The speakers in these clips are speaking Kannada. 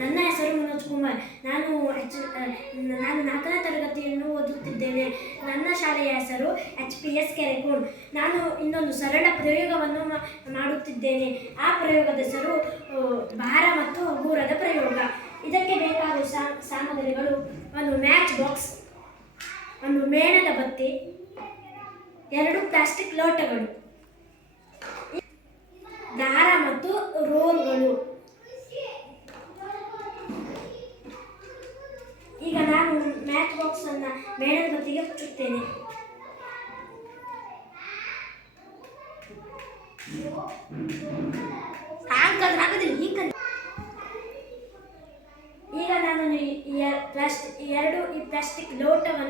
ನನ್ನ ಹೆಸರು ಮನೋಜ್ ಕುಮಾರ್. ನಾನು 4ನೇ ತರಗತಿಯನ್ನು ಓದುತ್ತಿದ್ದೇನೆ. ನನ್ನ ಶಾಲೆಯ ಹೆಸರು HPS ಕೆರೆಕೋಡ್. ನಾನು ಇನ್ನೊಂದು ಸರಳ ಪ್ರಯೋಗವನ್ನು ಮಾಡುತ್ತಿದ್ದೇನೆ. ಆ ಪ್ರಯೋಗದ ಹೆಸರು ಭಾರ ಮತ್ತು ಹಗುರದ ಪ್ರಯೋಗ. ಇದಕ್ಕೆ ಬೇಕಾದ ಸಾಮಗ್ರಿಗಳು: ಒಂದು ಮ್ಯಾಚ್ ಬಾಕ್ಸ್, ಒಂದು ಮೇಣದ ಬತ್ತಿ, 2 ಪ್ಲಾಸ್ಟಿಕ್ ಲೋಟಗಳು, ದಾರ ಮತ್ತು ರೋಲ್ಗಳು. ಈಗ ನಾನು ಮ್ಯಾಚ್ ಬಾಕ್ಸ್ ಅನ್ನು ಮೇಣದ ಬತ್ತಿಗೆ ಹಚ್ಚುತ್ತೇನೆ. ಈಗ ನಾನು ಈ ಪ್ಲಾಸ್ಟಿಕ್ ಲೋಟವನ್ನು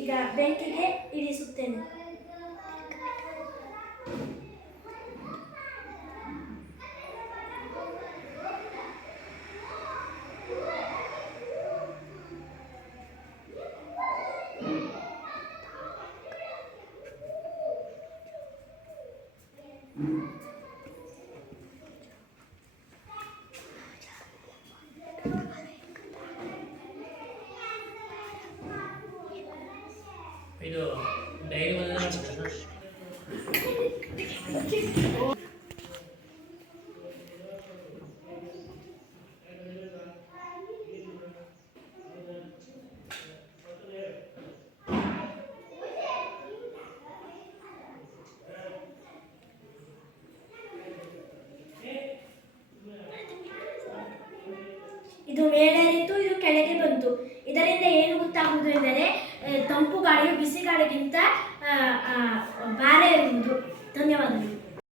ಈಗ ಬೆಂಕಿಗೆ ಇಳಿಸುತ್ತೇನೆ. ಇದು ಡೈರಿ ಇದು ಮೇಲೇರಿತು, ಇದು ಕೆಳಗೆ ಬಂತು. ಇದರಿಂದ ಏನು ಗೊತ್ತಾಗುವುದು ಎಂದರೆ ತಂಪು ಗಾಳಿಯು ಬಿಸಿ ಗಾಳಿಗಿಂತ ಭಾರ ಇರುವುದು. ಧನ್ಯವಾದಗಳು.